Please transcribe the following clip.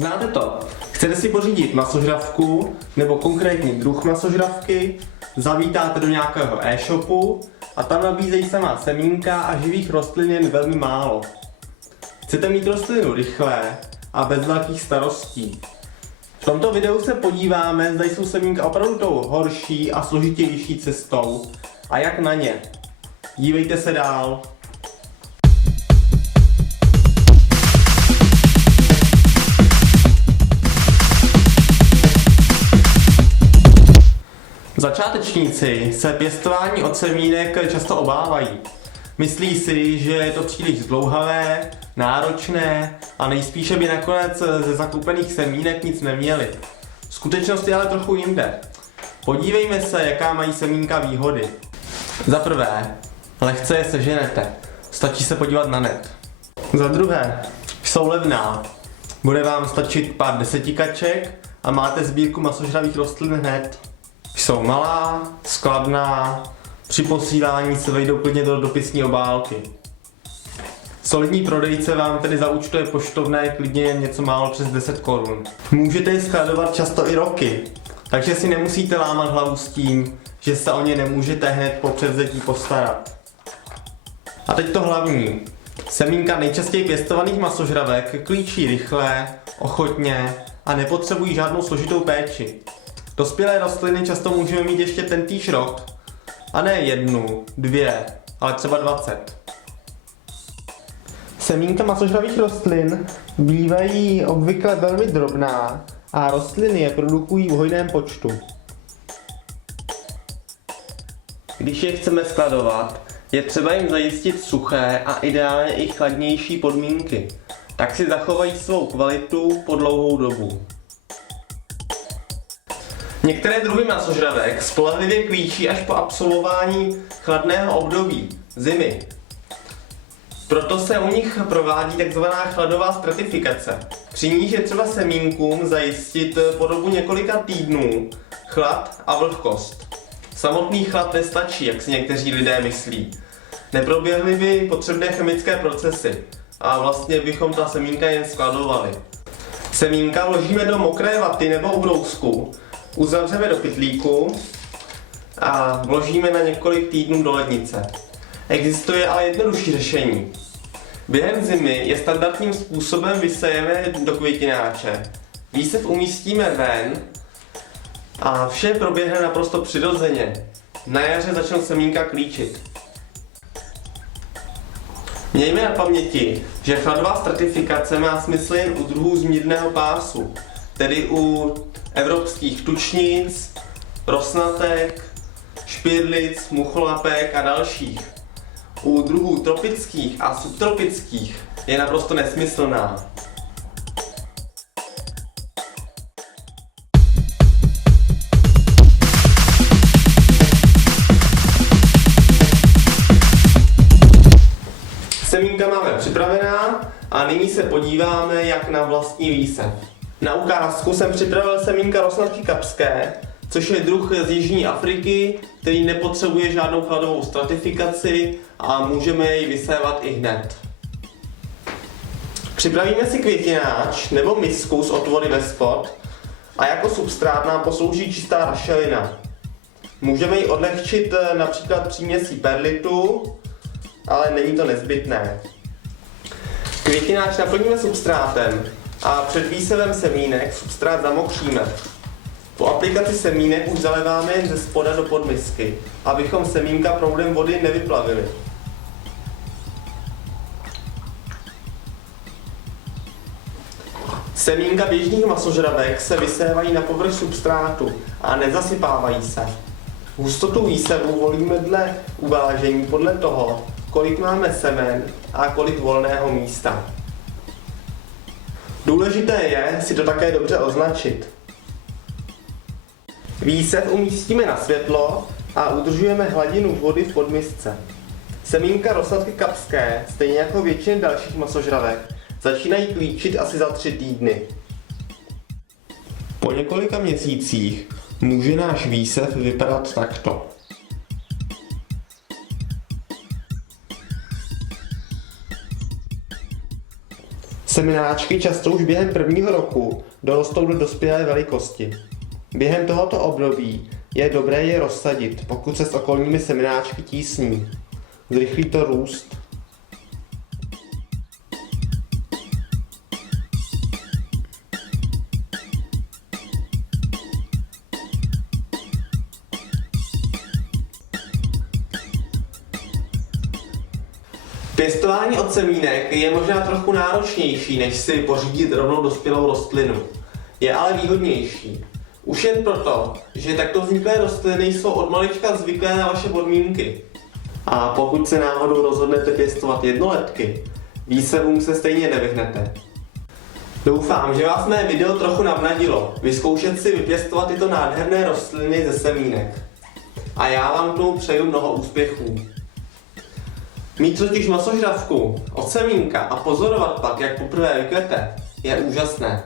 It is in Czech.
Znáte to? Chcete si pořídit masožravku nebo konkrétní druh masožravky, zavítáte do nějakého e-shopu a tam nabízejí samá semínka a živých rostlin jen velmi málo. Chcete mít rostlinu rychlé a bez velkých starostí. V tomto videu se podíváme, zda jsou semínka opravdu tou horší a složitější cestou a jak na ně. Dívejte se dál. Začátečníci se pěstování od semínek často obávají. Myslí si, že je to příliš zdlouhavé, náročné a nejspíše by nakonec ze zakoupených semínek nic neměli. Skutečnost je ale trochu jinde. Podívejme se, jaká mají semínka výhody. Za prvé, lehce je seženete. Stačí se podívat na net. Za druhé, jsou levná. Bude vám stačit pár desetikaček a máte sbírku masožravých rostlin hned. Jsou malá, skladná, při posílání se vejdou klidně do dopisní obálky. Solidní prodejce vám tedy zaúčtuje poštovné klidně jen něco málo přes 10 korun. Můžete je skladovat často i roky, takže si nemusíte lámat hlavu s tím, že se o ně nemůžete hned po převzetí postarat. A teď to hlavní. Semínka nejčastěji pěstovaných masožravek klíčí rychle, ochotně a nepotřebují žádnou složitou péči. Dospělé rostliny často můžeme mít ještě tentýž rok, a ne jednu, dvě, ale třeba 20. Semínka masožravých rostlin bývají obvykle velmi drobná a rostliny je produkují v hojném počtu. Když je chceme skladovat, je třeba jim zajistit suché a ideálně i chladnější podmínky, tak si zachovají svou kvalitu po dlouhou dobu. Některé druhy masožravek spolehlivě klíčí až po absolvování chladného období, zimy. Proto se u nich provádí tzv. Chladová stratifikace. Při níž je třeba semínkům zajistit po dobu několika týdnů chlad a vlhkost. Samotný chlad nestačí, jak si někteří lidé myslí. Neproběhly by potřebné chemické procesy a vlastně bychom ta semínka jen skladovali. Semínka vložíme do mokré vaty nebo ubrousku, uzavřeme do pytlíku a vložíme na několik týdnů do lednice. Existuje ale jednodušší řešení. Během zimy je standardním způsobem vysejeme do květináče. Výsev umístíme ven a vše proběhne naprosto přirozeně. Na jaře začnou semínka klíčit. Mějme na paměti, že chladová stratifikace má smysl jen u druhů z mírného pásu, tedy u evropských tučnic, rosnatek, špidlic, mucholapek a dalších. U druhů tropických a subtropických je naprosto nesmyslná. Semínka máme připravená a nyní se podíváme, jak na vlastní výsev. Na ukázku jsem připravil semínka rosnatky kapské, což je druh z Jižní Afriky, který nepotřebuje žádnou chladovou stratifikaci a můžeme jej vysévat i hned. Připravíme si květináč nebo misku s otvory ve spod a jako substrát nám poslouží čistá rašelina. Můžeme ji odlehčit například příměsí perlitu, ale není to nezbytné. Květináč naplníme substrátem a před výsevem semínek substrát zamokříme. Po aplikaci semínek už zaléváme jen ze spoda do podmisky, abychom semínka proudem vody nevyplavili. Semínka běžných masožravek se vysévají na povrch substrátu a nezasypávají se. Hustotu výsevu volíme dle uvážení podle toho, kolik máme semen a kolik volného místa. Důležité je si to také dobře označit. Výsev umístíme na světlo a udržujeme hladinu vody v podmisce. Semínka rosnatky kapské, stejně jako většina dalších masožravek, začínají klíčit asi za 3 týdny. Po několika měsících může náš výsev vypadat takto. Semenáčky často už během prvního roku dorostou do dospělé velikosti. Během tohoto období je dobré je rozsadit, pokud se s okolními semenáčky tísní. Zrychlí to růst. Pěstování od semínek je možná trochu náročnější, než si pořídit rovnou dospělou rostlinu. Je ale výhodnější. Už jen proto, že takto vzniklé rostliny jsou od malička zvyklé na vaše podmínky. A pokud se náhodou rozhodnete pěstovat jednoletky, výsevům se stejně nevyhnete. Doufám, že vás mé video trochu navnadilo vyzkoušet si vypěstovat tyto nádherné rostliny ze semínek. A já vám k tomu přeju mnoho úspěchů. Mít totiž masožravku od semínka a pozorovat pak, jak poprvé vykvete, je úžasné.